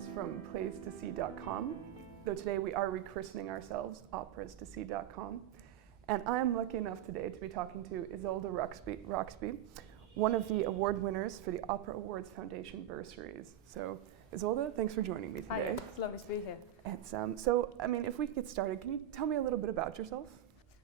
Gibbs from plays2see.com, though today we are rechristening ourselves operas2see.com. And I'm lucky enough today to be talking to Isolde Roxby, one of the award winners for the Opera Awards Foundation bursaries. So, Isolde, thanks for joining me today. Hi, it's lovely to be here. It's, so, if we could get started, can you tell me a little bit about yourself?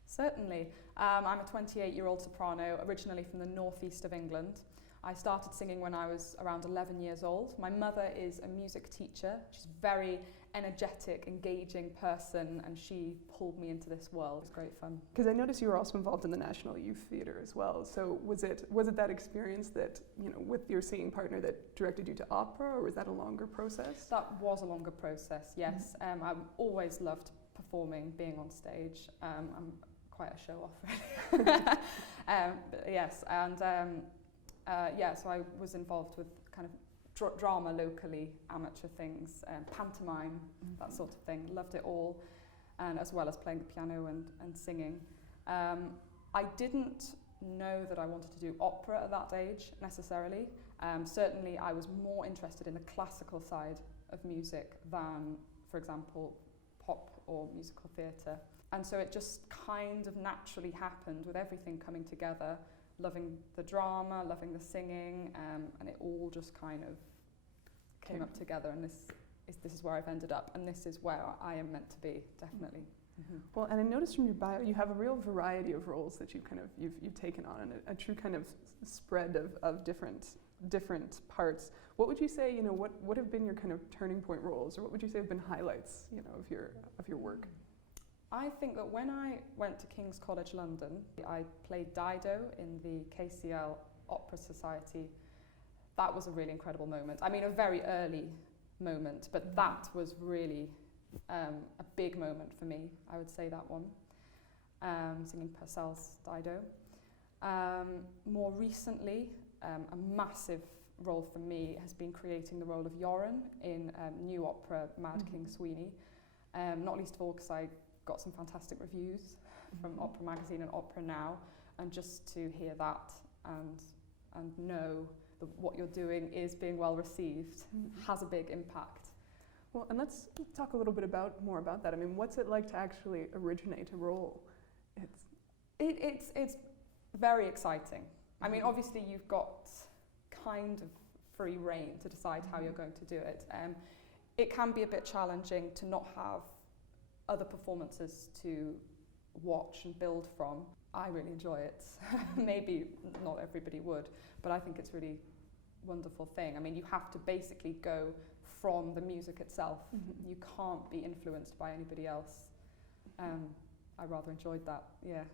Certainly. I'm a 28-year-old soprano, originally from the northeast of England. I started singing when I was around 11 years old. My mother is a music teacher. She's a very energetic, engaging person, and she pulled me into this world. It was great fun. Because I noticed you were also involved in the National Youth Theatre as well. So was it that experience that, with your singing partner that directed you to opera, or was that a longer process? That was a longer process, yes. Mm-hmm. I always loved performing, being on stage. I'm quite a show-off, really. But yes, and so I was involved with kind of drama locally, amateur things, pantomime, that sort of thing. Loved it all, and as well as playing the piano and singing. I didn't know that I wanted to do opera at that age necessarily. Certainly I was more interested in the classical side of music than, for example, pop or musical theatre. And so it just kind of naturally happened with everything coming together, loving the drama, loving the singing, and it all just kind of came up together, and this is where I've ended up, and this is where I am meant to be, definitely. Mm-hmm. Well, and I noticed from your bio you have a real variety of roles that you've taken on, and a true kind of spread of different parts. What would you say, what have been your kind of turning point roles, or what would you say have been highlights, of your work? I think that when I went to King's College London, I played Dido in the KCL Opera Society. That was a really incredible moment. I mean, a very early moment, but that was really a big moment for me. I would say that one, singing Purcell's Dido. More recently, a massive role for me has been creating the role of Joran in new opera Mad King Sweeney, not least of all because I got some fantastic reviews from Opera Magazine and Opera Now, and just to hear that and know that what you're doing is being well received has a big impact. Well, and let's talk a little bit more about that. I mean, what's it like to actually originate a role? It's very exciting. I mean, obviously you've got kind of free rein to decide how you're going to do it. It can be a bit challenging to not have other performances to watch and build from. I really enjoy it. Maybe not everybody would, but I think it's a really wonderful thing. I mean, you have to basically go from the music itself. Mm-hmm. You can't be influenced by anybody else. I rather enjoyed that, yeah.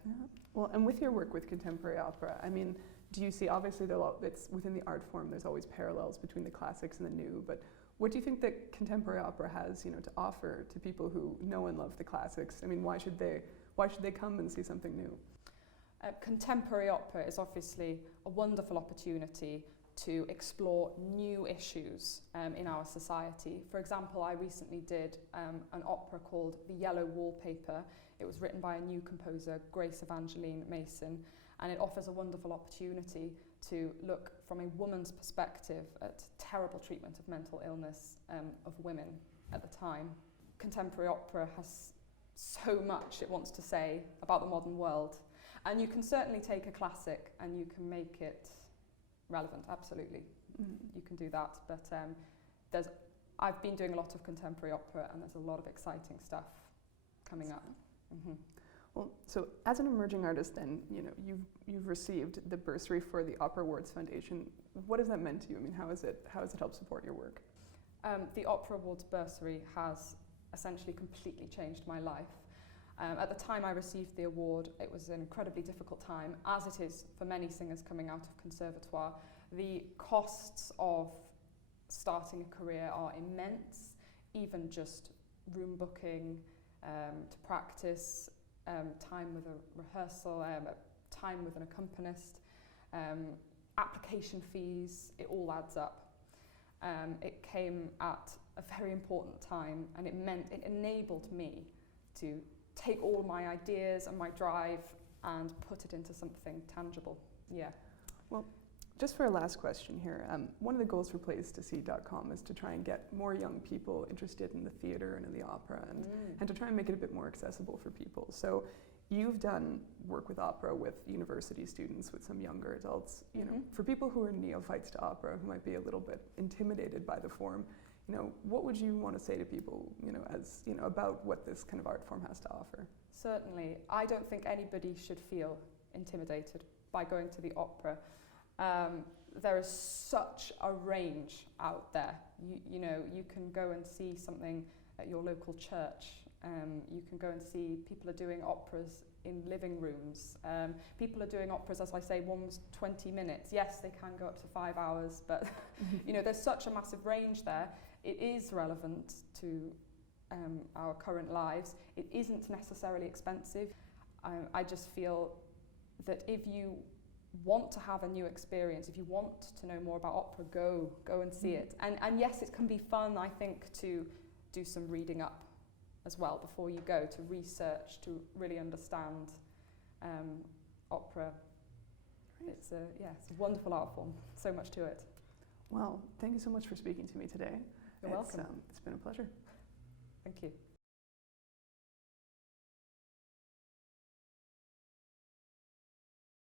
Well, and with your work with contemporary opera, I mean, do you see, obviously it's within the art form, there's always parallels between the classics and the new, but what do you think that contemporary opera has, to offer to people who know and love the classics? I mean, why should they come and see something new? Contemporary opera is obviously a wonderful opportunity to explore new issues in our society. For example, I recently did an opera called The Yellow Wallpaper. It was written by a new composer, Grace Evangeline Mason, and it offers a wonderful opportunity to look from a woman's perspective at terrible treatment of mental illness of women at the time. Contemporary opera has so much it wants to say about the modern world, and you can certainly take a classic and you can make it relevant, absolutely. Mm-hmm. You can do that, but I've been doing a lot of contemporary opera, and there's a lot of exciting stuff coming up. Mm-hmm. Well, so as an emerging artist, then you've received the bursary for the Opera Awards Foundation. What has that meant to you? I mean, how has it helped support your work? The Opera Awards bursary has essentially completely changed my life. At the time I received the award, it was an incredibly difficult time, as it is for many singers coming out of conservatoire. The costs of starting a career are immense, even just room booking, to practice, time with a rehearsal, time with an accompanist, application fees, it all adds up. It came at a very important time, and it enabled me to take all my ideas and my drive and put it into something tangible. Yeah. Well, Just for a last question here, one of the goals for placetoSee.com is to try and get more young people interested in the theatre and in the opera, and to try and make it a bit more accessible for people. So you've done work with opera with university students, with some younger adults. You know, for people who are neophytes to opera, who might be a little bit intimidated by the form, you know, what would you want to say to people, you know, as you know, about what this kind of art form has to offer? Certainly, I don't think anybody should feel intimidated by going to the opera. There is such a range out there. You know, you can go and see something at your local church. You can go and see people are doing operas in living rooms. People are doing operas, as I say, one's 20 minutes. Yes, they can go up to 5 hours, but you know, there's such a massive range there. It is relevant to our current lives. It isn't necessarily expensive. I just feel that if you want to have a new experience, if you want to know more about opera, go and see it. And yes, it can be fun, I think, to do some reading up as well before you go, to research, to really understand opera. It's a wonderful art form, so much to it. Well, thank you so much for speaking to me today. You're welcome. It's been a pleasure. Thank you.